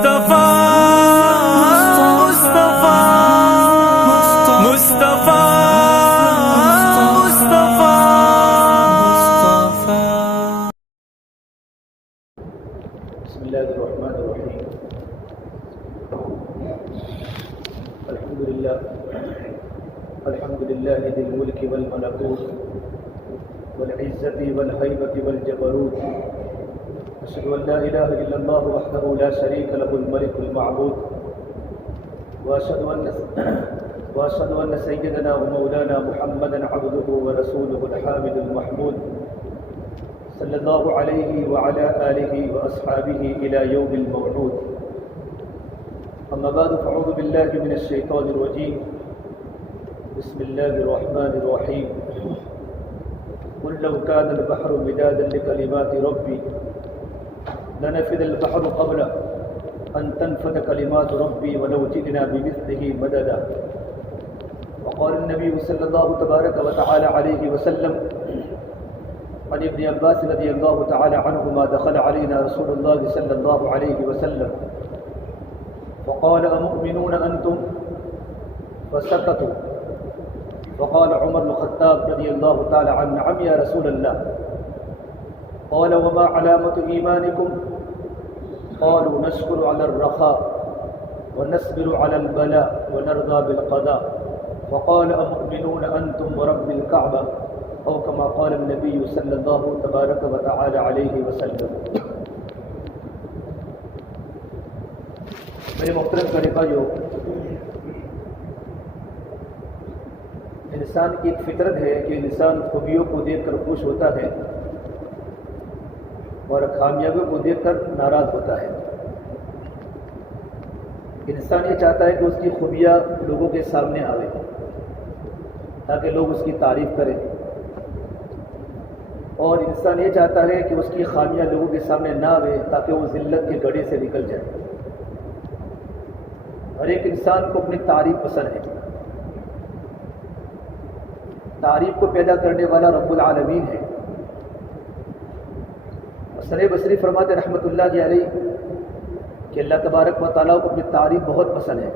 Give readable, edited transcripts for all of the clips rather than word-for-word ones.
مصطفیٰ مصطفیٰ مصطفیٰ مصطفیٰ بسم الله الرحمن الرحيم. الحمد لله ذي الملك والملكوت والعزة والهيبة والجبروت. أشهد أن لا إله إلا الله وحده لا شريك له الملك المعبود. وأشهد أن سيدنا ومولانا محمدا عبده ورسوله الحامد المحمود صلى الله عليه وعلى آله وأصحابه إلى يوم الموعود. أما بعد فأعوذ بالله من الشيطان الرجيم. بسم الله الرحمن الرحيم. قل لو كان البحر مدادا لكلمات ربي لنفذ البحر قبل أن تنفذ كلمات ربي ولو جئنا بمثله مددا. وقال النبي صلى الله تبارك وتعالى عليه وسلم عن ابن عباس رضي الله تعالى عنهما دخل علينا رسول الله صلى الله عليه وسلم فقال أمؤمنون أنتم؟ فسكتوا. فقال عمر بن الخطاب رضي الله تعالى عنه نعم يا رسول الله. قال وما علامة إيمانكم؟ قالوا نشكر على الرخاء ونصبر على البلاء ونرضى بالقضاء. فقال أمؤمنون أنتم ورب الكعبة أو كما قال النبي صلى الله تبارك وتعالى عليه وسلم. میرے محترم طریقہ جو انسان کی ایک فطرت ہے کہ انسان خوبیوں کو دیکھ کر خوش ہوتا ہے اور کامیابیوں کو دیکھ کر ناراض ہوتا ہے. انسان یہ چاہتا ہے کہ اس کی خوبیاں لوگوں کے سامنے آوے تاکہ لوگ اس کی تعریف کریں، اور انسان یہ چاہتا ہے کہ اس کی خامیاں لوگوں کے سامنے نہ آوے تاکہ وہ ذلت کے گڑھے سے نکل جائے. ہر ایک انسان کو اپنی تعریف پسند ہے. تعریف کو پیدا کرنے والا رب العالمین ہے. حسن بصری فرماتے رحمۃ اللہ علیہ کہ اللہ تبارک و تعالیٰ کو اپنی تعریف بہت پسند ہے.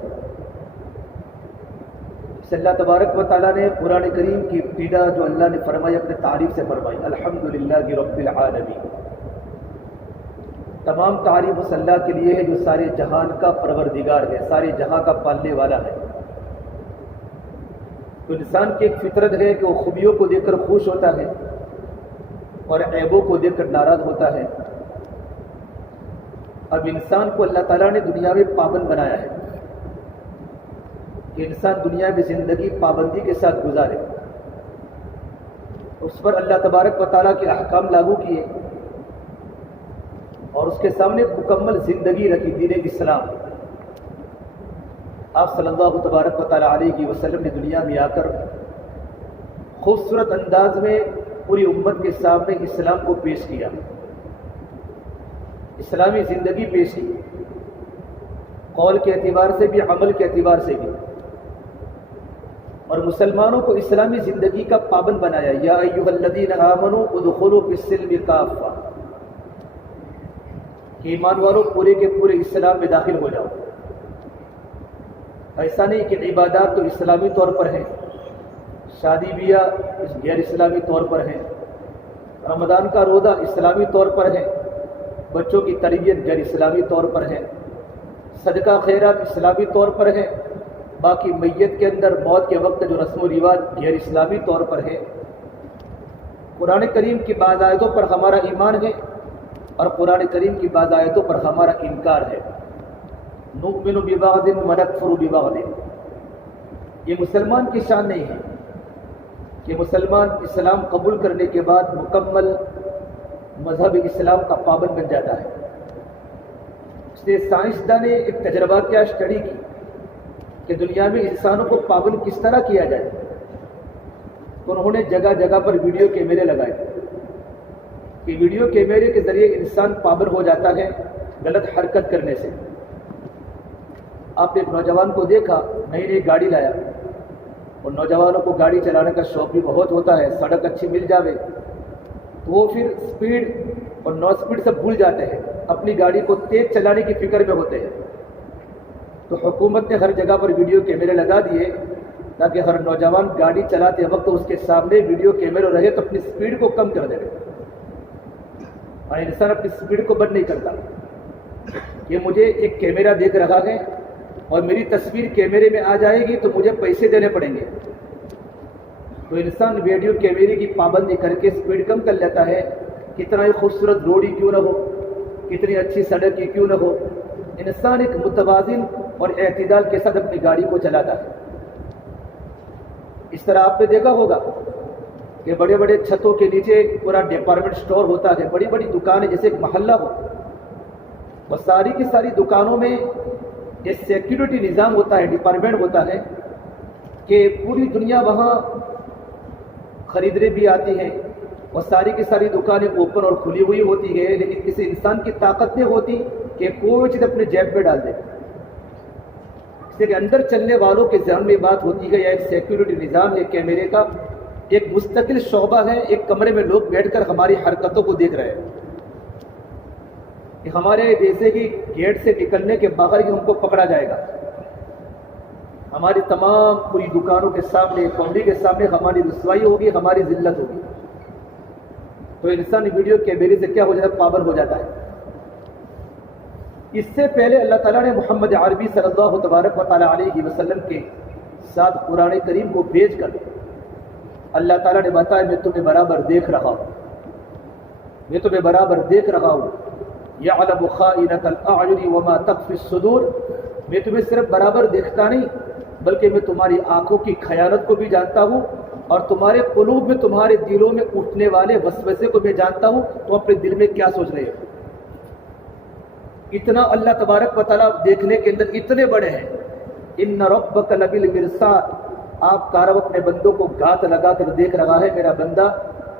اس اللہ تبارک و تعالیٰ نے قرآن کریم کی ابتدا جو اللہ نے فرمائی اپنے تعریف سے فرمائی الحمدللہ رب العالمین. تمام تعریف اس اللہ کے لیے ہے جو سارے جہان کا پروردگار ہے، سارے جہاں کا پالنے والا ہے. تو انسان کی ایک فطرت ہے کہ وہ خوبیوں کو دیکھ کر خوش ہوتا ہے اور عیبوں کو دیکھ کر ناراض ہوتا ہے. اب انسان کو اللہ تعالیٰ نے دنیا میں پابند بنایا ہے کہ انسان دنیا میں زندگی پابندی کے ساتھ گزارے. اس پر اللہ تبارک و تعالیٰ کے احکام لاگو کیے اور اس کے سامنے مکمل زندگی رکھی دین اسلام. آپ صلی اللہ تبارک و تعالیٰ علیہ وسلم نے دنیا میں آ کر خوبصورت انداز میں پوری امت کے سامنے اسلام کو پیش کیا، اسلامی زندگی پیش کی، قول کے اعتبار سے بھی عمل کے اعتبار سے بھی، اور مسلمانوں کو اسلامی زندگی کا پابند بنایا. یا ایھا الذین آمنوا ادخلوا فی السلم کافہ، کہ ایمان والوں پورے کے پورے اسلام میں داخل ہو جاؤ. ایسا نہیں کہ عبادات تو اسلامی طور پر ہیں، شادی بیاہ غیر اسلامی طور پر ہیں، رمضان کا روزہ اسلامی طور پر ہے، بچوں کی تربیت غیر اسلامی طور پر ہے، صدقہ خیرات اسلامی طور پر ہے، باقی میت کے اندر موت کے وقت جو رسم و رواج غیر اسلامی طور پر ہے. قرآن کریم کی بعض آیتوں پر ہمارا ایمان ہے اور قرآن کریم کی بعض آیتوں پر ہمارا انکار ہے. نؤمن ببعض ونکفر ببعض. یہ مسلمان کی شان نہیں ہے کہ مسلمان اسلام قبول کرنے کے بعد مکمل مذہب اسلام کا پابند بن جاتا ہے. اس لیے سائنسداں نے ایک تجربہ کیا، اسٹڈی کی کہ دنیا میں انسانوں کو پابند کس طرح کیا جائے. تو انہوں نے جگہ جگہ پر ویڈیو کیمرے لگائے کہ ویڈیو کیمرے کے ذریعے انسان پابند ہو جاتا ہے غلط حرکت کرنے سے. آپ نے ایک نوجوان کو دیکھا نئی نئی گاڑی لایا، اور نوجوانوں کو گاڑی چلانے کا شوق بھی بہت ہوتا ہے، سڑک اچھی مل جاوے تو وہ پھر سپیڈ اور نو سپیڈ سے بھول جاتے ہیں. اپنی گاڑی کو تیز چلانے کی فکر میں ہوتے ہیں، تو حکومت نے ہر جگہ پر ویڈیو کیمرے لگا دیے تاکہ ہر نوجوان گاڑی چلاتے وقت اس کے سامنے ویڈیو کیمرے رہے تو اپنی سپیڈ کو کم کر دے گا، اور انسان اپنی سپیڈ کو بند نہیں کرتا کہ مجھے ایک کیمرہ دیکھ رہا ہے اور میری تصویر کیمرے میں آ جائے گی تو مجھے پیسے دینے پڑیں گے، تو انسان ویڈیو کیمرے کی پابندی کر کے سپیڈ کم کر لیتا ہے، کتنا ہی خوبصورت روڈ ہی کیوں نہ ہو، کتنی اچھی سڑک ہی کیوں نہ ہو، انسان ایک متوازن اور اعتدال کے ساتھ اپنی گاڑی کو چلاتا ہے۔ اس طرح آپ نے دیکھا ہوگا کہ بڑے بڑے چھتوں کے نیچے پورا ڈپارٹمنٹ سٹور ہوتا ہے، بڑی بڑی دکانیں جیسے ایک محلہ ہو، وہ ساری کی ساری دکانوں میں ایک سیکیورٹی نظام ہوتا ہے، ڈپارٹمنٹ ہوتا ہے کہ پوری دنیا وہاں خریدنے بھی آتی ہے، اور ساری کی ساری دکانیں اوپن اور کھلی ہوئی ہوتی ہے، لیکن کسی انسان کی طاقت نہیں ہوتی کہ کوئی چیز اپنے جیب میں ڈال دے، اس لیے کہ اندر چلنے والوں کے ذہن میں بات ہوتی ہے، یا ایک سیکیورٹی نظام ہے کیمرے کا، ایک مستقل شعبہ ہے، ایک کمرے میں لوگ بیٹھ کر ہماری حرکتوں کو دیکھ رہے ہیں، کہ ہمارے جیسے کہ گیٹ سے نکلنے کے باہر ہی ہم کو پکڑا جائے گا، ہماری تمام پوری دکانوں کے سامنے، پبلک کے سامنے ہماری رسوائی ہوگی، ہماری ذلت ہوگی، تو انسان ویڈیو کیمرے سے کیا ہو جاتا ہے، پابند ہو جاتا ہے۔ اس سے پہلے اللہ تعالیٰ نے محمد عربی صلی اللہ تبارک و تعالیٰ علیہ وسلم کے ساتھ قرآن کریم کو بھیج کر اللہ تعالیٰ نے بتایا میں تمہیں برابر دیکھ رہا ہوں، میں تمہیں برابر دیکھ رہا ہوں، یعلم خائنۃ الاعین وما تخفی الصدور، میں تمہیں صرف برابر دیکھتا نہیں بلکہ میں تمہاری آنکھوں کی خیانت کو بھی جانتا ہوں، اور تمہارے قلوب میں، تمہارے دلوں میں اٹھنے والے وسوسے کو میں جانتا ہوں، تم اپنے دل میں کیا سوچ رہے ہو۔ اتنا اللہ تبارک و تعالیٰ دیکھنے کے اندر اتنے بڑے ہیں۔ ان ربک لبالمرصاد، آپ کا رب اپنے بندوں کو گات لگا کر دیکھ رہا ہے، میرا بندہ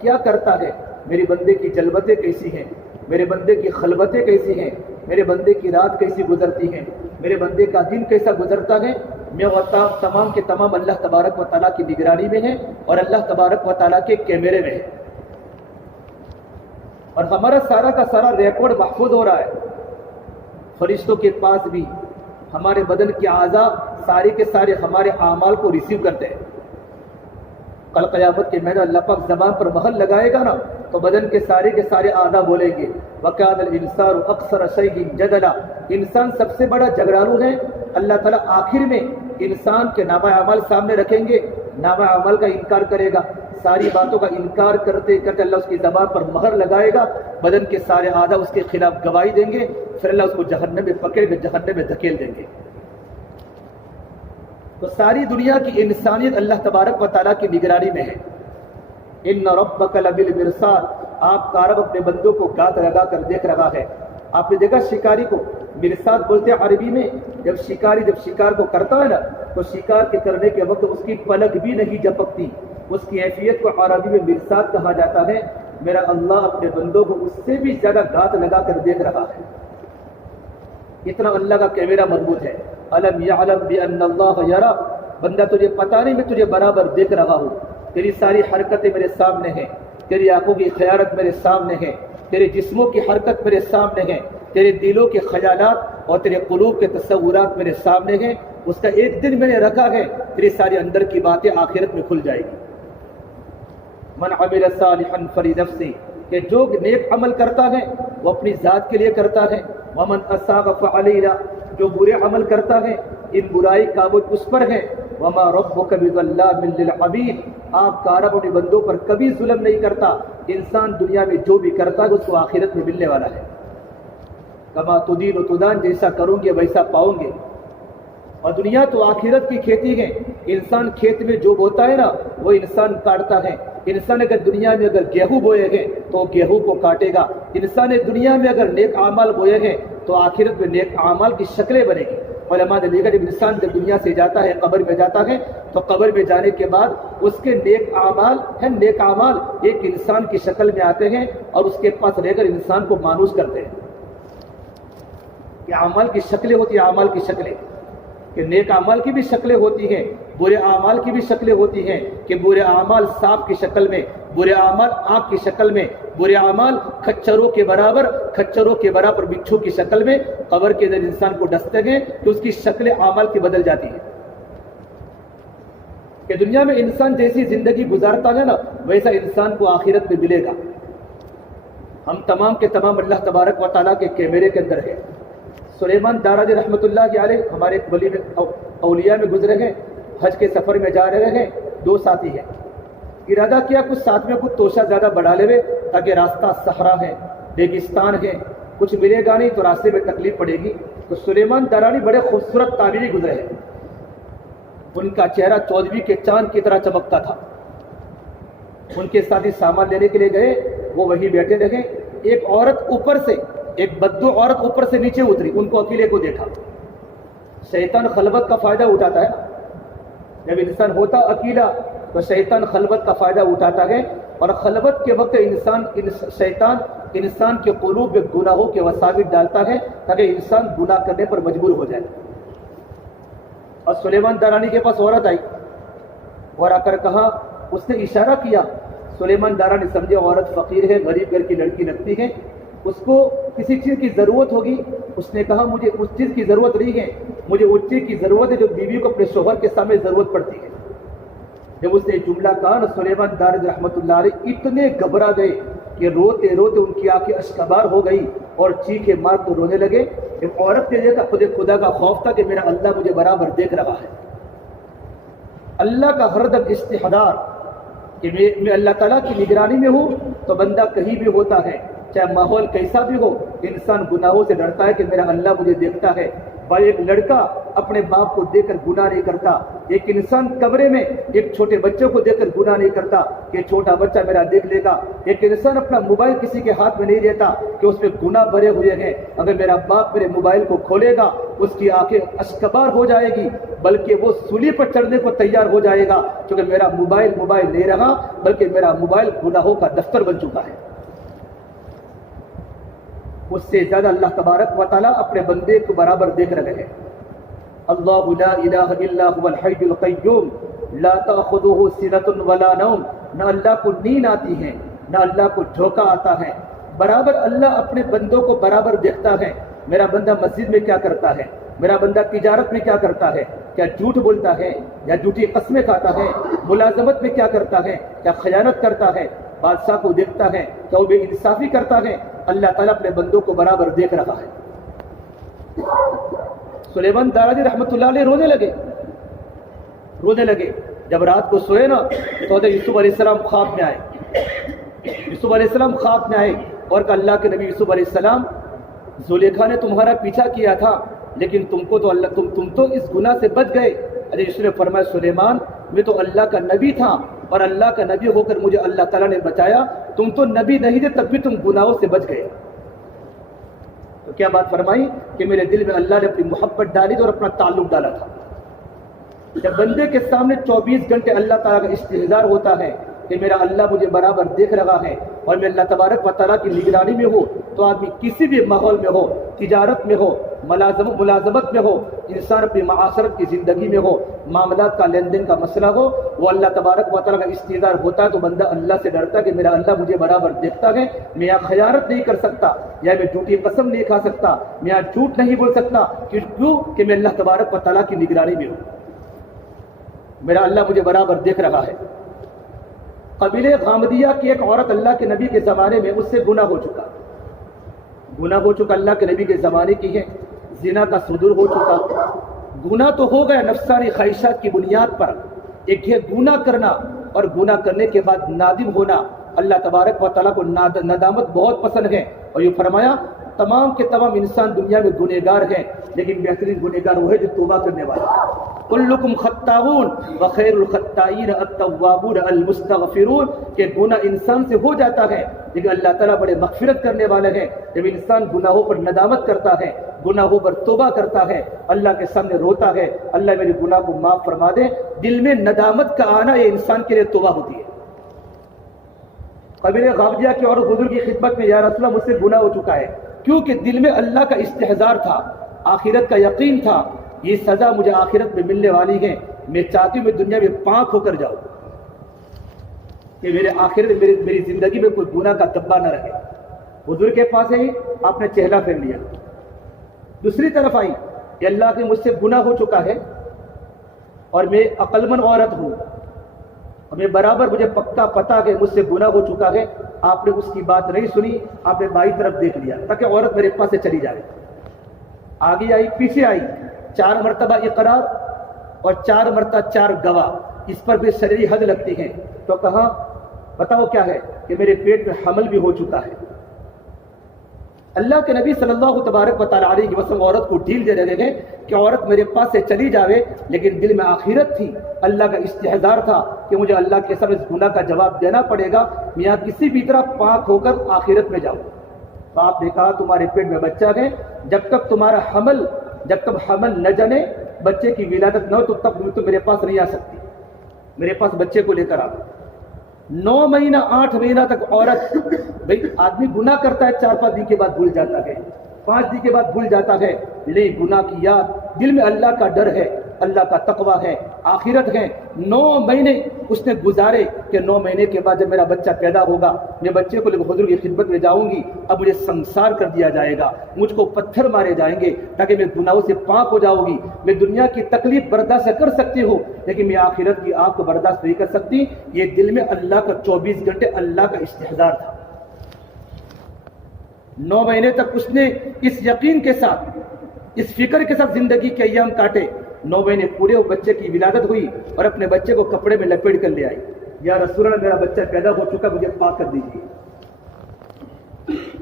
کیا کرتا ہے، میرے بندے کی جلوتیں کیسی ہیں، میرے بندے کی خلوتیں کیسی ہیں، میرے بندے کی رات کیسی گزرتی ہیں، میرے بندے کا دن کیسا گزرتا ہے، میں اور تمام کے تمام اللہ تبارک و تعالیٰ کی نگرانی میں ہیں اور اللہ تبارک و تعالیٰ کے کیمرے میں ہیں، اور ہمارا سارا کا سارا ریکارڈ محفوظ ہو رہا ہے۔ فرشتوں کے پاس بھی ہمارے بدن کے اعضاء سارے کے سارے ہمارے اعمال کو ریسیو کرتے ہیں۔ کل قیامت کے میدان اللہ پاک زبان پر مہر لگائے گا نا تو بدن کے سارے اعضاء بولیں گے وَكَانَ الْإِنسَانُ أَكْثَرَ شَيْءٍ جَدَلًا، انسان سب سے بڑا جھگڑالو ہے۔ اللہ تعالیٰ آخر میں انسان کے نامہ اعمال سامنے رکھیں گے، نامہ اعمال کا انکار کرے گا، ساری باتوں کا انکار کرتے کرتے اللہ اس کی زبان پر مہر لگائے گا، بدن کے سارے اعضاء اس کے خلاف گواہی دیں گے، پھر اللہ اس کو جہنم میں پکڑ کے جہنم میں دھکیل دیں گے۔ تو ساری دنیا کی انسانیت اللہ تبارک و تعالیٰ کی نگرانی میں ہے۔ ان ربک لبالمرصاد، آپ کا رب اپنے بندوں کو گات لگا کر دیکھ رہا ہے۔ آپ نے دیکھا شکاری کو مرصاد بولتے ہیں عربی میں، جب شکار کو کرتا ہے نا تو شکار کے کرنے کے وقت اس کی پلک بھی نہیں جھپکتی، اس کی حیثیت کو عربی میں مرصاد کہا جاتا ہے۔ میرا اللہ اپنے بندوں کو اس سے بھی زیادہ گات لگا کر دیکھ رہا ہے، اتنا اللہ کا کیمرہ مضبوط ہے۔ الم یعلم بان اللہ یرا، بندہ تجھے پتا نہیں میں تجھے برابر دیکھ رہا ہوں، تیری ساری حرکتیں میرے سامنے ہیں، تیری آنکھوں کی خیالت میرے سامنے ہے، تیرے جسموں کی حرکت میرے سامنے ہے، تیرے دلوں کے خیالات اور تیرے قلوب کے تصورات میرے سامنے ہیں۔ اس کا ایک دن میں نے رکھا ہے، تیری ساری اندر کی باتیں آخرت میں کھل جائے گی۔ من عمل صالحا فلنفسہ، کہ جو نیک عمل کرتا ہے وہ اپنی ذات کے لیے کرتا ہے، ومن اساء فعلیہا، جو برے عمل کرتا ہے ان برائی کا بوجھ اس پر ہے، وما ربک بظلام للعبید، آپ کا رب اپنے بندوں پر کبھی ظلم نہیں کرتا۔ انسان دنیا میں جو بھی کرتا ہے اس کو آخرت میں ملنے والا ہے۔ کما تدین تدان، جیسا کروں گے ویسا پاؤں گے۔ اور دنیا تو آخرت کی کھیتی ہے، انسان کھیت میں جو بوتا ہے نا وہ انسان کاٹتا ہے۔ انسان اگر دنیا میں اگر گیہوں بوئے ہیں تو گیہوں کو کاٹے گا، انسان دنیا میں اگر نیک اعمال بوئے ہیں تو آخرت میں نیک اعمال کی شکلیں بنے گی۔ علماء نے لکھا جب انسان جب دنیا سے جاتا ہے، قبر میں جاتا ہے، تو قبر میں جانے کے بعد اس کے نیک اعمال ایک انسان کی شکل میں آتے ہیں اور اس کے پاس رہ کر انسان کو مانوس کرتے ہیں۔ کہ اعمال کی شکلیں ہوتی ہیں، اعمال کی شکلیں، کہ نیک اعمال کی بھی شکلیں ہوتی ہیں، برے اعمال کی بھی شکلیں ہوتی ہیں، کہ برے اعمال سانپ کی شکل میں، برے اعمال آنکھ کی شکل میں، برے اعمال کھچروں کے برابر بچھو کی شکل میں قبر کے اندر انسان کو ڈستے ہیں تو اس کی شکل اعمال کی بدل جاتی ہے کہ دنیا میں انسان جیسی زندگی گزارتا ہے نا ویسا انسان کو آخرت میں ملے گا. ہم تمام کے تمام اللہ تبارک و تعالیٰ کے کیمرے کے اندر ہے. سلیمان دارانی رحمۃ اللہ علیہ ہمارے ایک ولی اولیاء میں گزرے ہیں, حج کے سفر میں جا رہے ہیں, 2 ساتھی ہیں. ارادہ کیا کچھ ساتھ میں کچھ توشہ زیادہ بڑھا لے تاکہ راستہ صحرا ہے, ریگستان ہے, کچھ ملے گا نہیں تو راستے میں تکلیف پڑے گی. تو سلیمان دارانی بڑے خوبصورت تابعی گزرے ہیں. ان کا چہرہ 14ویں کے چاند کی طرح چمکتا تھا. ان کے ساتھی سامان لینے کے لیے گئے, وہ وہیں بیٹھے رہے. ایک عورت اوپر سے, ایک بدو عورت اوپر سے نیچے اتری, ان کو اکیلے کو دیکھا. شیطان خلوت کا فائدہ اٹھاتا ہے. جب انسان ہوتا اکیلا تو شیطان خلوت کا فائدہ اٹھاتا ہے, اور خلوت کے وقت شیطان انسان کے قلوب میں گناہوں کے وساوس ڈالتا ہے تاکہ انسان گناہ کرنے پر مجبور ہو جائے. اور سلیمان دارانی کے پاس عورت آئی اور آ کر کہا, اس نے اشارہ کیا. سلیمان دارانی سمجھے عورت فقیر ہے, غریب گھر کی لڑکی لگتی ہے, اس کو کسی چیز کی ضرورت ہوگی. اس نے کہا مجھے اس چیز کی ضرورت نہیں ہے, مجھے اس چیز کی ضرورت ہے جو بیوی کو اپنے شوہر کے سامنے ضرورت پڑتی ہے. جب اس نے جملہ کہا نا, سلیمان دارانی رحمۃ اللہ علیہ اتنے گھبرا گئے کہ روتے روتے ان کی آنکھیں اشکبار ہو گئی اور چیخے مار تو رونے لگے. ایک عورت نے دیکھا, خدا کا خوف تھا کہ میرا اللہ مجھے برابر دیکھ رہا ہے. اللہ کا ہر دم استحضار کہ میں اللہ تعالیٰ کی نگرانی میں ہوں, تو بندہ کہیں بھی ہوتا ہے چاہے ماحول کیسا بھی ہو, انسان گناہوں سے ڈرتا ہے کہ میرا اللہ مجھے دیکھتا ہے. بھائی ایک لڑکا اپنے باپ کو دیکھ کر گناہ نہیں کرتا, ایک انسان کمرے میں ایک چھوٹے بچے کو دیکھ کر گناہ نہیں کرتا کہ چھوٹا بچہ میرا دیکھ لے گا. ایک انسان اپنا موبائل کسی کے ہاتھ میں نہیں دیتا کہ اس میں گناہ بھرے ہوئے ہیں, اگر میرا باپ میرے موبائل کو کھولے گا اس کی آنکھیں اشکبار ہو جائے گی, بلکہ وہ سولی پر چڑھنے کو تیار ہو جائے گا, کیونکہ میرا موبائل نہیں رہا بلکہ میرا موبائل گناہوں کا دفتر بن چکا ہے. اس سے زیادہ اللہ تبارک و تعالیٰ اپنے بندے کو برابر دیکھ رہے ہیں. اللہ لا الہ الا هو الحی القیوم لا تأخذہ سنۃ ولا نوم. نہ اللہ کو نیند آتی ہے نہ اللہ کو جھونکا آتا ہے. برابر اللہ اپنے بندوں کو برابر دیکھتا ہے. میرا بندہ مسجد میں کیا کرتا ہے, میرا بندہ تجارت میں کیا کرتا ہے, کیا جھوٹ بولتا ہے یا جھوٹی قسمیں کھاتا ہے, ملازمت میں کیا کرتا ہے, کیا خیانت کرتا ہے, بادشاہ کو دیکھتا ہے, کیا وہ بے انصافی کرتا ہے. اللہ تعالیٰ اپنے بندوں کو برابر دیکھ رہا ہے. سلیمان دارانی رحمۃ اللہ علیہ رونے لگے. جب رات کو سوئے نا تو یوسف علیہ السلام خواب میں آئے. یوسف علیہ السلام خواب میں آئے اور کہ اللہ کے نبی یوسف علیہ السلام, زلیخا نے تمہارا پیچھا کیا تھا لیکن تم کو تو اللہ تم تو اس گناہ سے بچ گئے. یوسف نے فرمایا, سلیمان میں تو اللہ کا نبی تھا اور اللہ کا نبی ہو کر مجھے اللہ تعالیٰ نے بچایا, تم تو نبی نہیں تھے تب بھی تم گناہوں سے بچ گئے. تو کیا بات فرمائی کہ میرے دل میں اللہ نے اپنی محبت ڈالی اور اپنا تعلق ڈالا تھا. جب بندے کے سامنے 24 گھنٹے اللہ تعالیٰ کا استحضار ہوتا ہے کہ میرا اللہ مجھے برابر دیکھ رہا ہے اور میں اللہ تبارک و تعالیٰ کی نگرانی میں ہوں, تو آدمی کسی بھی ماحول میں ہو, تجارت میں ہو, ملازمت میں ہو, انسان اپنی معاشرت کی زندگی میں ہو, معاملات کا لین دین کا مسئلہ ہو, وہ اللہ تبارک و تعالیٰ کا استحضار ہوتا ہے تو بندہ اللہ سے ڈرتا ہے کہ میرا اللہ مجھے برابر دیکھتا ہے. میں یہاں خیانت نہیں کر سکتا, یا میں جھوٹی قسم نہیں کھا سکتا, میں یہاں جھوٹ نہیں بول سکتا. کیوں کہ میں اللہ تبارک و تعالیٰ کی نگرانی میں ہوں, میرا اللہ مجھے برابر دیکھ رہا ہے. قبیلہ غامدیہ کی ایک عورت اللہ کے نبی کے زمانے میں اس سے گناہ ہو چکا اللہ کے نبی کے زمانے کی ہے. زنا کا صدور ہو چکا, گناہ تو ہو گیا نفسانی خواہشات کی بنیاد پر. ایک ہے گناہ کرنا اور گناہ کرنے کے بعد نادم ہونا. اللہ تبارک و تعالیٰ کو ندامت بہت پسند ہے, اور یہ فرمایا تمام کے تمام انسان دنیا میں گنہگار ہیں لیکن بہترین گنہگار وہ ہے جو توبہ کرنے والا. کلکم خطاؤون وخیر الخطائین التوابون المستغفرون. کہ گناہ انسان سے ہو جاتا ہے لیکن اللہ تعالیٰ بڑے مغفرت کرنے والے ہیں. جب انسان گناہوں پر ندامت کرتا ہے, گناہوں پر توبہ کرتا ہے, اللہ کے سامنے روتا ہے, اللہ میرے گناہ کو معاف فرما دے, دل میں ندامت کا آنا یہ انسان کے لیے توبہ ہوتی ہے. قبیلہ غامدیہ کی عورت حضور کی خدمت میں, یا رسول اللہ مجھ سے گناہ ہو چکا ہے, کیونکہ دل میں اللہ کا استحضار تھا, آخرت کا یقین تھا, یہ سزا مجھے آخرت میں ملنے والی ہے, میں چاہتی ہوں میں دنیا میں پاک ہو کر جاؤں. کہ میرے آخر میں میری زندگی میں کوئی گناہ کا دبا نہ رہے. حضور کے پاس ہی آپ نے چہلہ پھیر لیا. دوسری طرف آئی کہ اللہ کے مجھ سے گناہ ہو چکا ہے اور میں عقل مند عورت ہوں اور میں برابر مجھے پکا پتا کہ مجھ سے گناہ ہو چکا ہے. آپ نے اس کی بات نہیں سنی, آپ نے بائیں طرف دیکھ لیا تاکہ عورت میرے پاس سے چلی جائے. آگے آئی, پیچھے آئی, 4 مرتبہ اقرار اور 4 مرتبہ 4 گواہ, اس پر بھی شرعی حد لگتی ہے. تو کہا بتاؤ کیا ہے؟ کہ میرے پیٹ میں حمل بھی ہو چکا ہے. اللہ کے نبی صلی اللہ تبارک و تعالیٰ علیہ وسلم عورت کو ڈھیل دے رہے ہیں کہ عورت میرے پاس سے چلی جاوے, لیکن دل میں آخرت تھی, اللہ کا استحضار تھا کہ مجھے اللہ کے سامنے اس گناہ کا جواب دینا پڑے گا, میں کسی بھی طرح پاک ہو کر آخرت میں جاؤں. تو آپ نے کہا تمہارے پیٹ میں بچہ ہے, جب تک حمل نہ جنے, بچے کی ولادت نہ ہو, تو تب تو میرے پاس نہیں آ سکتی, میرے پاس بچے کو لے کر آ. 9 مہینہ 8 مہینہ تک عورت, بھئی آدمی گناہ کرتا ہے 4-5 دن کے بعد بھول جاتا ہے, 5 دن کے بعد بھول جاتا ہے, لیکن گناہ کی یاد, دل میں اللہ کا ڈر ہے, اللہ کا تقوی ہے, آخرت ہے. 9 مہینے اس نے گزارے کہ 9 مہینے کے بعد جب میرا بچہ پیدا ہوگا, میں بچے کو لے کر حضور کی خدمت میں جاؤں گی, اب مجھے سنسار کر دیا جائے گا, مجھ کو پتھر مارے جائیں گے تاکہ میں گناہوں سے پاک ہو جاؤں گی. میں دنیا کی تکلیف برداشت کر سکتی ہوں, لیکن میں آخرت کی آگ کو برداشت نہیں کر سکتی. یہ دل میں اللہ کا 24 گھنٹے اللہ کا استحضار تھا. 9 مہینے تک اس نے اس یقین کے ساتھ, اس فکر کے ساتھ زندگی کے ایام کاٹے. 9 مہینے پورے, وہ بچے کی ولادت ہوئی اور اپنے بچے کو کپڑے میں لپیٹ کر لے آئی. یا رسول اللہ, میرا بچہ پیدا ہو چکا, مجھے پاک کر دیجیے.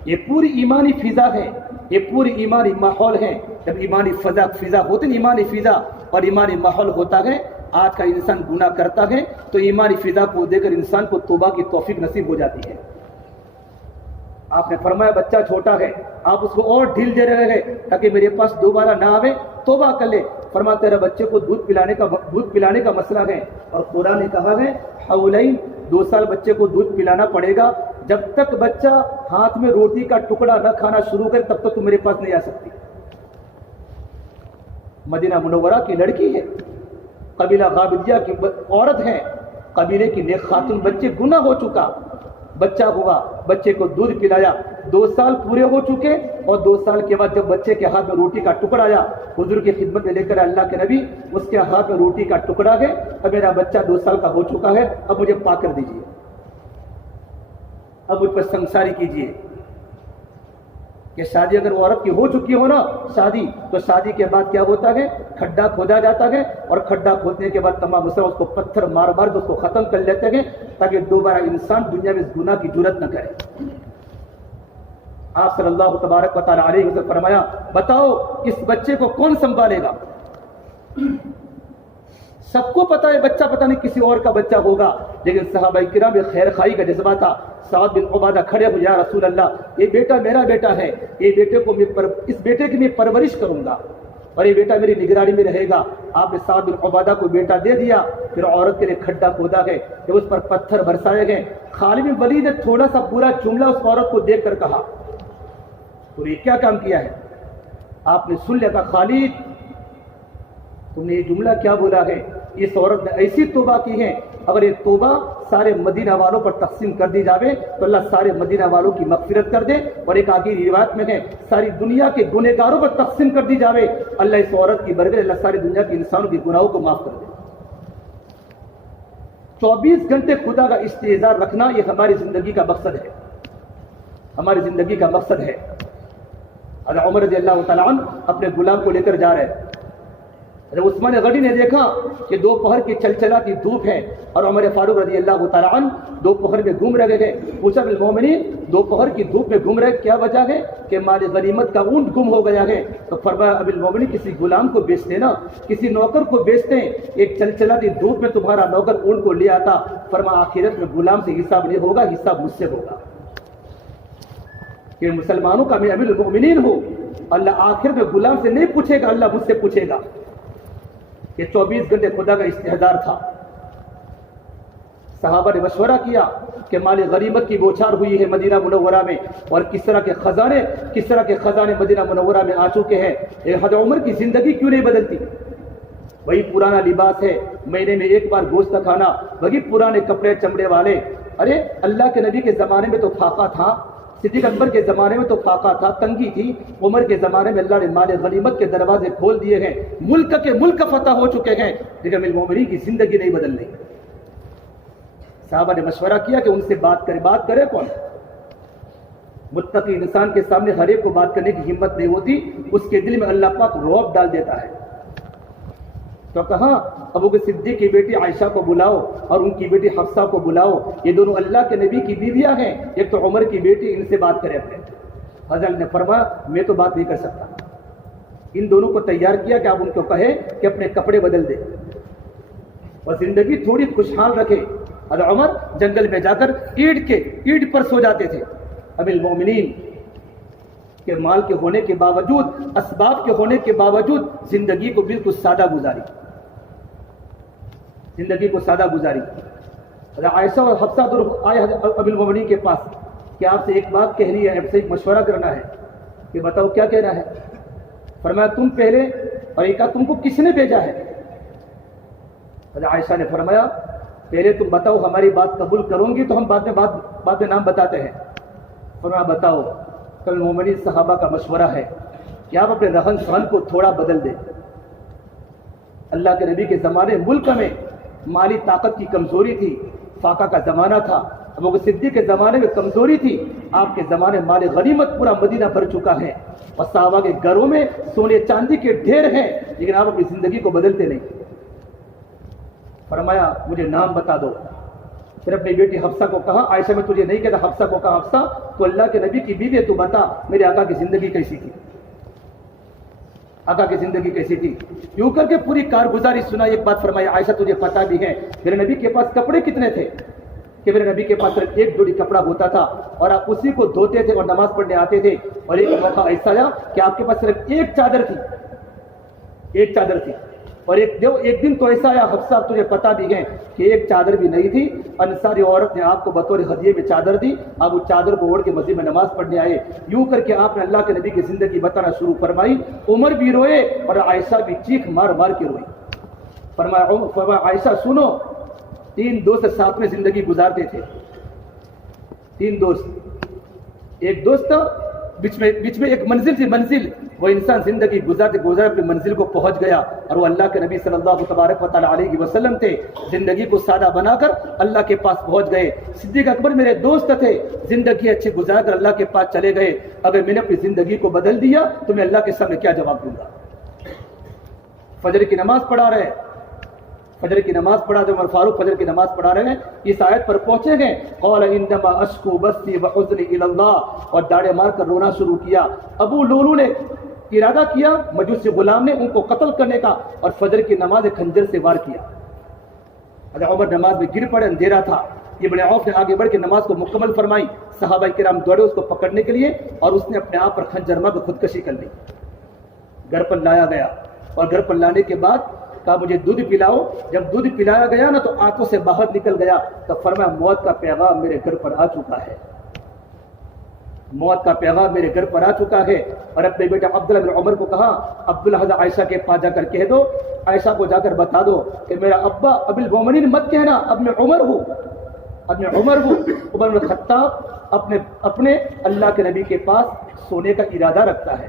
یہ پوری ایمانی فضا ہے, یہ پوری ایمانی ماحول ہے. جب ایمانی فضا ہوتی ہے, ایمانی فضا اور ایمانی ماحول ہوتا ہے, آج کا انسان گناہ کرتا ہے تو ایمانی فضا کو دے کر انسان کو توبہ کی توفیق نصیب ہو جاتی ہے. آپ نے فرمایا بچہ چھوٹا ہے, آپ اس کو اور ڈھیل دے رہے ہیں تاکہ میرے پاس دوبارہ نہ آوے, توبہ کر لے. فرمایا تیرا بچے کو دودھ پلانے کا مسئلہ ہے, اور قرآن نے کہا ہے حولین, 2 سال بچے کو دودھ پلانا پڑے گا. جب تک بچہ ہاتھ میں روٹی کا ٹکڑا نہ کھانا شروع کرے تب تک تو میرے پاس نہیں آ سکتی. مدینہ منورہ کی لڑکی ہے, قبیلہ غابدیہ کی عورت ہے, قبیلے کی نیک خاتون, بچے گناہ ہو چکا, بچہ ہوا, بچے کو دودھ پلایا. 2 سال پورے ہو چکے, اور 2 سال کے بعد جب بچے کے ہاتھ میں روٹی کا ٹکڑا آیا, حضور کی خدمت میں لے کر اللہ کے نبی, اس کے ہاتھ میں روٹی کا ٹکڑا ہے, اب میرا بچہ 2 سال کا ہو چکا ہے, اب مجھے پاک کر دیجیے, اب مجھ پر سنساری کیجیے. کہ شادی اگر عورت کی ہو چکی ہو نا شادی, تو شادی کے بعد کیا ہوتا ہے, کھڈا کھودا جاتا ہے, اور کھڈا کھودنے کے بعد تمام مسلمان اس کو پتھر مار مار کے اس کو ختم کر لیتے ہیں تاکہ دوبارہ انسان دنیا میں اس گناہ کی جرات نہ کرے. آپ صلی اللہ تبارک و تعالیٰ علیہ وسلم فرمایا بتاؤ اس بچے کو کون سنبھالے گا؟ سب کو پتا ہے بچہ پتہ نہیں کسی اور کا بچہ ہوگا, لیکن صحابہ کرام میں خیر خائی کا جذبہ تھا. سعد بن عبادہ کھڑے ہو, یا رسول اللہ یہ بیٹا میرا بیٹا ہے, یہ بیٹے کو اس بیٹے کی میں پرورش کروں گا اور یہ بیٹا میری نگرانی میں رہے گا. آپ نے سعد بن عبادہ کو بیٹا دے دیا. پھر عورت کے لیے کھڈا کھودا گئے, جب اس پر پتھر برسائے گئے, خالد بن ولید نے تھوڑا سا برا جملہ اس عورت کو دیکھ کر کہا, تو یہ کیا کام کیا ہے؟ آپ نے سن لیا, کہا خالد تم نے یہ جملہ کیا بولا ہے؟ اس عورت نے ایسی توبہ کی ہے, اگر یہ توبہ سارے مدینہ والوں پر تقسیم کر دی جاوے تو اللہ سارے مدینہ والوں کی مغفرت کر دے, اور ایک آگے روایت میں ہے ساری دنیا کے گنہگاروں پر تقسیم کر دی جاوے, اللہ اس عورت کی برکت اللہ ساری دنیا کے انسانوں کے گناہوں کو معاف کر دے. 24 گھنٹے خدا کا استحضار رکھنا یہ ہماری زندگی کا مقصد ہے, ہماری زندگی کا مقصد ہے. حضرت عمر رضی اللہ تعالیٰ عنہ اپنے غلام کو لے کر جا رہے, جب عثمان غنی نے دیکھا کہ دوپہر کی چلچلاتی دھوپ ہے اور عمر فاروق رضی اللہ تعالیٰ عنہ دوپہر میں گھوم رہے ہیں, پوچھا بالمومنین دوپہر کی دھوپ میں گھوم رہے کیا وجہ ہے؟ کہ مال غنیمت کا اونٹ گم ہو گیا ہے. تو فرمایا اب المومنین کسی غلام کو بیچتے نا, کسی نوکر کو بیچتے ہیں, ایک چلچلاتی دھوپ میں تمہارا نوکر اونٹ کو لے آتا. فرمایا آخرت میں غلام سے حساب نہیں ہوگا, حساب مجھ سے ہوگا. کہ مسلمانوں کا میں امیر المؤمنین ہوں, اللہ آخر میں غلام سے نہیں پوچھے گا, اللہ مجھ سے پوچھے گا. یہ 24 گھنٹے خدا کا استحضار تھا. صحابہ نے مشورہ کیا کہ مال غنیمت کی بوچھار ہوئی ہے مدینہ منورہ میں, اور کس طرح کے خزانے مدینہ منورہ میں آ چکے ہیں. حضرت عمر کی زندگی کیوں نہیں بدلتی؟ وہی پرانا لباس ہے, مہینے میں ایک بار گوشت کھانا, وہی پرانے کپڑے چمڑے والے, ارے اللہ کے نبی کے زمانے میں تو فاقہ تھا، صدیق اکبر کے زمانے میں تو فاقہ تھا، تنگی تھی، عمر کے زمانے میں اللہ نے مال غنیمت کے دروازے کھول دیے ہیں، ملک کے ملک فتح ہو چکے ہیں، لیکن امیر المومنین کی زندگی نہیں بدل رہی۔ صحابہ نے مشورہ کیا کہ ان سے بات کرے کون؟ متقی انسان کے سامنے ہر ایک کو بات کرنے کی ہمت نہیں ہوتی، اس کے دل میں اللہ پاک رعب ڈال دیتا ہے۔ تو کہا ابو بکر صدیق کی بیٹی عائشہ کو بلاؤ اور ان کی بیٹی حفصہ کو بلاؤ، یہ دونوں اللہ کے نبی کی بیویاں ہیں، ایک تو عمر کی بیٹی، ان سے بات کرے اپنے۔ حضرت نے فرمایا میں تو بات نہیں کر سکتا۔ ان دونوں کو تیار کیا کہ آپ ان کو کہے کہ اپنے کپڑے بدل دے اور زندگی تھوڑی خوشحال رکھے۔ حضرت عمر جنگل میں جا کر اینٹ پر سو جاتے تھے۔ امیر المومنین کے مال کے ہونے کے باوجود، اسباب کے ہونے کے باوجود زندگی کو بالکل سادہ گزاری، زندگی کو سادہ گزاری۔ عائشہ اور حفصہ دونوں آئے امیر المومنین کے پاس کہ آپ سے ایک بات کہنی ہے، آپ سے ایک مشورہ کرنا ہے، کہ بتاؤ کیا کہنا ہے؟ فرمایا تم پہلے، اور ایک تم کو کس نے بھیجا ہے؟ عائشہ نے فرمایا پہلے تم بتاؤ ہماری بات قبول کروں گی تو ہم بعد میں نام بتاتے ہیں۔ فرمایا بتاؤ۔ امیر المومنین صحابہ کا مشورہ ہے کہ آپ اپنے رہن سہن کو تھوڑا بدل دیں۔ اللہ کے نبی کے زمانے ملک میں مالی طاقت کی کمزوری تھی، فاقہ کا زمانہ تھا، ابو بکر صدیق کے زمانے میں کمزوری تھی، آپ کے زمانے مال غنیمت پورا مدینہ بھر چکا ہے اور صحابہ کے گھروں میں سونے چاندی کے ڈھیر ہیں، لیکن آپ اپنی زندگی کو بدلتے نہیں۔ فرمایا مجھے نام بتا دو۔ پھر اپنی بیٹی حفصہ کو کہا، عائشہ میں تجھے نہیں کہتا، حفصہ کو کہا حفصہ تو اللہ کے نبی کی بیوی ہے، تو بتا میرے آقا کی زندگی کیسی تھی، آقا کی زندگی کیسی تھی۔ یوں کر کے پوری کارگزاری سنا۔ ایک بات فرمائی، عائشہ تجھے پتہ بھی ہے میرے نبی کے پاس کپڑے کتنے تھے؟ کہ میرے نبی کے پاس صرف ایک جوڑی کپڑا ہوتا تھا اور آپ اسی کو دھوتے تھے اور نماز پڑھنے آتے تھے، اور ایک موقع ایسا آیا کہ آپ کے پاس صرف ایک چادر تھی، اور ایک دن تو ایسا آیا حفصہ تجھے پتہ بھی ہے کہ ایک چادر بھی نہیں تھی، انصاری عورت نے آپ کو بطور ہدیے میں چادر دی، آپ اس چادر کو اوڑھ کے مسجد میں نماز پڑھنے آئے۔ یوں کر کے آپ نے اللہ کے نبی کی زندگی بتانا شروع فرمائی۔ عمر بھی روئے اور عائشہ بھی چیخ مار مار کے روئی۔ فرمایا عائشہ سنو، 3 دوست ساتھ میں زندگی گزارتے تھے، 3 دوست، ایک دوست تھا بیچ میں ایک منزل تھی، منزل وہ انسان زندگی گزارتے اپنی منزل کو پہنچ گیا، اور وہ اللہ کے نبی صلی اللہ تبارک و تعالیٰ علیہ وسلم تھے، زندگی کو سادہ بنا کر اللہ کے پاس پہنچ گئے۔ صدیق اکبر میرے دوست تھے، زندگی اچھی گزار کر اللہ کے پاس چلے گئے۔ اگر میں نے اپنی زندگی کو بدل دیا تو میں اللہ کے سامنے کیا جواب دوں گا؟ فجر کی نماز پڑھا رہے، فجر کی نماز پڑھا دے، عمر فاروق فجر کی نماز پڑھا رہے ہیں، اس آیت پر پہنچے گئے، قال انما اشکو بثی وحزنی الی اللہ، اور داڑے مار کر رونا شروع کیا۔ ابو لولو نے ارادہ کیا، مجوسی غلام نے ان کو قتل کرنے کا، اور فجر کی نماز خنجر سے وار کیا۔ حضرت عمر نماز میں گر پڑے، اندھیرا تھا، ابن عوف نے آگے بڑھ کے نماز کو مکمل فرمائی، صحابہ کرام دوڑے اس کو پکڑنے کے لیے، اور اس نے اپنے آپ پر خنجر مار کر خودکشی کر لی۔ گھر پر لایا گیا، اور گھر پر لانے کے بعد کہا مجھے دودھ پلاؤ۔ جب دودھ پلایا گیا نا تو آنکھوں سے باہر نکل گیا، تو فرمایا موت کا پیغام میرے گھر پر آ چکا ہے، موت کا پیغام میرے گھر پر آ چکا ہے۔ اور اپنے بیٹے عبداللہ بن عمر کو کہا، عبداللہ حضرت عائشہ کے پاس جا کر کہہ دو، عائشہ کو جا کر بتا دو کہ میرا ابا ابی المومنین مت کہنا، اب میں عمر ہوں، عمر بن الخطاب اپنے اللہ کے نبی کے پاس سونے کا ارادہ رکھتا ہے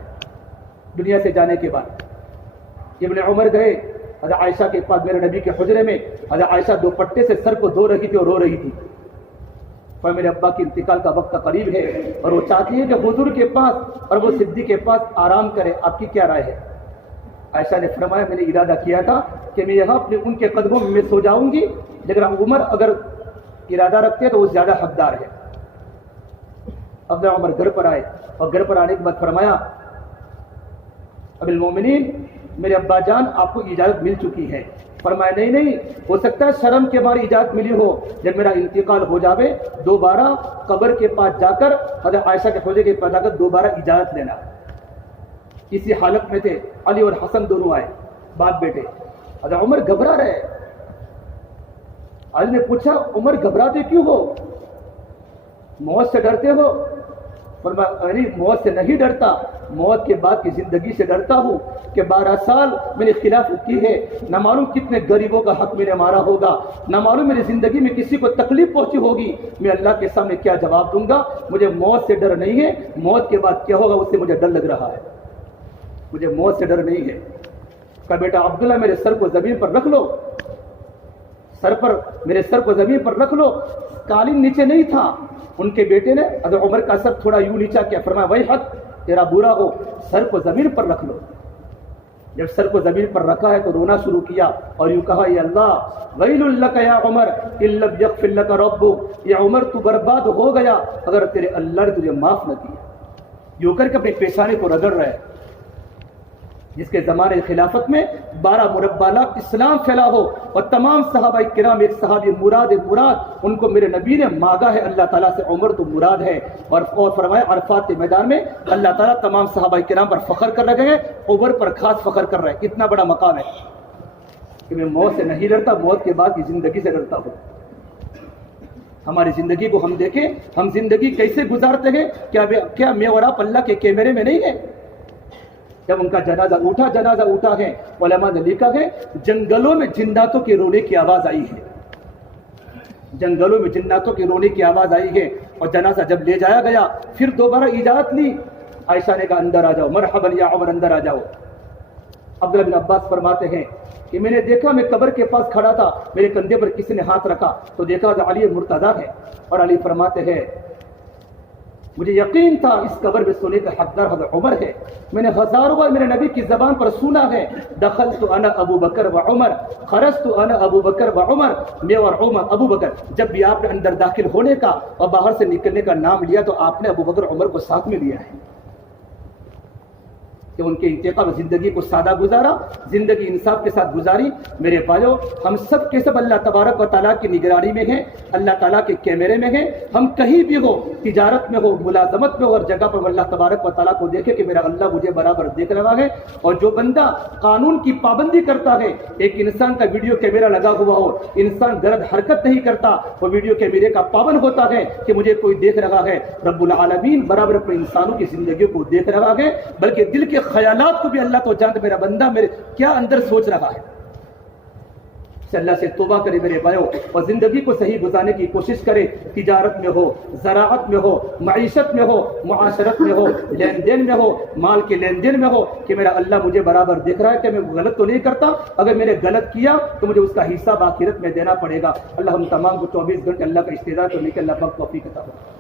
دنیا سے جانے کے بعد۔ ابن عمر گئے حضرت عائشہ کے پاس، میرے نبی کے حجرے میں حضرت عائشہ دوپٹے سے سر کو دھو رہی تھی اور رو رہی تھی، پر میرے ابا کی انتقال کا وقت قریب ہے اور وہ چاہتی ہے کہ حضور کے پاس اور وہ صدیق کے پاس آرام کرے، آپ کی کیا رائے ہے؟ عائشہ نے فرمایا میں نے ارادہ کیا تھا کہ میں یہاں اپنے ان کے قدموں میں سو جاؤں گی، لیکن عمر اگر ارادہ رکھتے تو وہ زیادہ حقدار ہے۔ اب عمر گھر پر آئے، اور گھر پر آنے کے بعد فرمایا امیر المومنین میرے ابا جان آپ کو اجازت مل چکی ہے۔ فرمایا نہیں، ہو سکتا ہے شرم کے بارے اجازت ملی ہو، جب میرا انتقال ہو جاوے دوبارہ قبر کے پاس جا کر حضرت عائشہ کے حجرے کے پاس جا کر دوبارہ اجازت لینا۔ اسی حالت میں تھے، علی اور حسن دونوں آئے، باپ بیٹے۔ حضرت عمر گھبرا رہے، علی نے پوچھا عمر گھبراتے کیوں ہو، موت سے ڈرتے ہو؟ فرمایا علی موت سے نہیں ڈرتا، موت کے بعد کی زندگی سے ڈرتا ہوں کہ 12 سال میں نے خلافت کی ہے، نہ معلوم کتنے غریبوں کا حق میں نے مارا ہوگا، نہ معلوم میری زندگی میں کسی کو تکلیف پہنچی ہوگی، میں اللہ کے سامنے کیا جواب دوں گا؟ مجھے موت سے ڈر نہیں ہے، موت کے بعد کیا ہوگا اس سے مجھے ڈر لگ رہا ہے، مجھے موت سے ڈر نہیں ہے۔ کہا بیٹا عبداللہ میرے سر کو زمین پر رکھ لو، میرے سر کو زمین پر رکھ لو۔ قالین نیچے نہیں تھا، ان کے بیٹے نے اگر عمر کا سر تھوڑا یوں نیچا کیا، فرمایا وہی حق تیرا برا ہو، سر کو زمین پر رکھ لو۔ جب سر کو زمین پر رکھا ہے تو رونا شروع کیا اور یوں کہا یا اللہ ویل لک یا عمر ان لم یغفر لک ربک، یا عمر تو برباد ہو گیا اگر تیرے اللہ نے تجھے معاف نہ کیا۔ یوں کر کے اپنے پیشانے کو رگڑ رہے، جس کے زمانے خلافت میں 12 مربع لاکھ اسلام پھیلا ہو اور تمام صحابہ کرام، ایک صحابی مراد ان کو میرے نبی نے مانگا ہے اللہ تعالیٰ سے، عمر تو مراد ہے، اور فرمایا عرفات کے میدان میں اللہ تعالیٰ تمام صحابہ کرام پر فخر کر رہے ہیں، عمر پر خاص فخر کر رہے ہیں۔ کتنا بڑا مقام ہے کہ میں موت سے نہیں ڈرتا، موت کے بعد کی زندگی سے ڈرتا ہوں۔ ہماری زندگی کو ہم دیکھیں، ہم زندگی کیسے گزارتے ہیں؟ کیا میں اور آپ اللہ کے کیمرے میں نہیں ہیں؟ جب ان کا جنازہ اٹھا ہے، علماء نے لکھا ہے جنگلوں میں جناتوں کے رونے کی آواز آئی ہے، جنگلوں میں جناتوں کے رونے کی آواز آئی ہے، اور جنازہ جب لے جایا گیا پھر دوبارہ اجازت لی، عائشہ نے کہا اندر آ جاؤ، مرحبا یا عمر اندر آ جاؤ۔ عبداللہ بن عباس فرماتے ہیں کہ میں نے دیکھا، میں قبر کے پاس کھڑا تھا، میرے کندھے پر کسی نے ہاتھ رکھا تو دیکھا کہ علی مرتضیٰ ہے، اور علی فرماتے ہیں مجھے یقین تھا اس قبر میں سونے کا حقدار حضرت عمر ہے، میں نے ہزاروں بار میرے نبی کی زبان پر سنا ہے دخلت انا ابو بکر و عمر خرجت انا ابو بکر و عمر، میں اور عمر ابو بکر، جب بھی آپ نے اندر داخل ہونے کا اور باہر سے نکلنے کا نام لیا تو آپ نے ابو بکر عمر کو ساتھ میں لیا ہے، کہ ان کے انتقال زندگی کو سادہ گزارا، زندگی انصاف کے ساتھ گزاری۔ میرے بھائیو، ہم سب کے سب اللہ تبارک و تعالیٰ کی نگرانی میں ہیں، اللہ تعالیٰ کے کیمرے میں ہیں، ہم کہیں بھی ہو، تجارت میں ہو، ملازمت میں ہو، ہر جگہ پر اللہ تبارک و تعالیٰ کو دیکھے کہ میرا اللہ مجھے برابر دیکھ رہا ہے۔ اور جو بندہ قانون کی پابندی کرتا ہے، ایک انسان کا ویڈیو کیمرہ لگا ہوا ہو، انسان غلط حرکت نہیں کرتا، وہ ویڈیو کیمرے کا پابند ہوتا ہے کہ مجھے کوئی دیکھ رہا ہے، رب العالمین برابر اپنے انسانوں کی زندگیوں کو دیکھ رہا ہے، بلکہ دل کے خیالات کو بھی اللہ تو جانتا، میرا بندہ میرے کیا اندر سوچ رہا ہے۔ اللہ سے توبہ کرے میرے بھائیو، اور زندگی کو صحیح گزارنے کی کوشش کرے، تجارت میں ہو، زراعت میں ہو، معیشت میں ہو، معاشرت میں ہو، لین دین میں ہو، مال کے لین دین میں ہو، کہ میرا اللہ مجھے برابر دیکھ رہا ہے کہ میں غلط تو نہیں کرتا، اگر میں نے غلط کیا تو مجھے اس کا حصہ آخرت میں دینا پڑے گا۔ اللہ ہم تمام کو 24 گھنٹے اللہ کا استعداد کرنے کے اللہ پاک توفیق عطا فرمائے۔